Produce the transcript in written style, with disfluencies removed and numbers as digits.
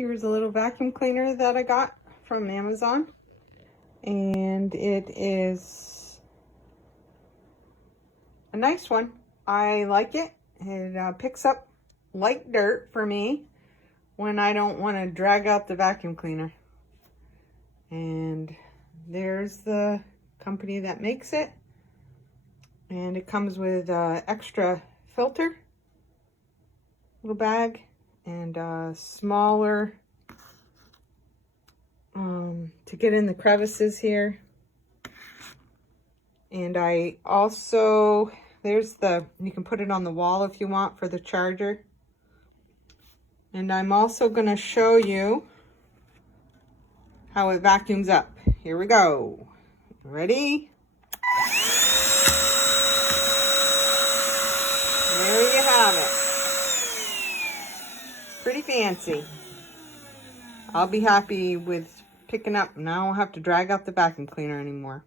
Here's a little vacuum cleaner that I got from Amazon. And it is a nice one. I like it. It picks up light dirt for me when I don't want to drag out the vacuum cleaner. And there's the company that makes it. And it comes with extra filter, little bag, and a smaller to get in the crevices here. And I also, you can put it on the wall if you want for the charger. And I'm also going to show you how it vacuums up. Here we go. Ready? There you have it. Pretty fancy. I'll be happy with picking up, and I don't have to drag out the vacuum cleaner anymore.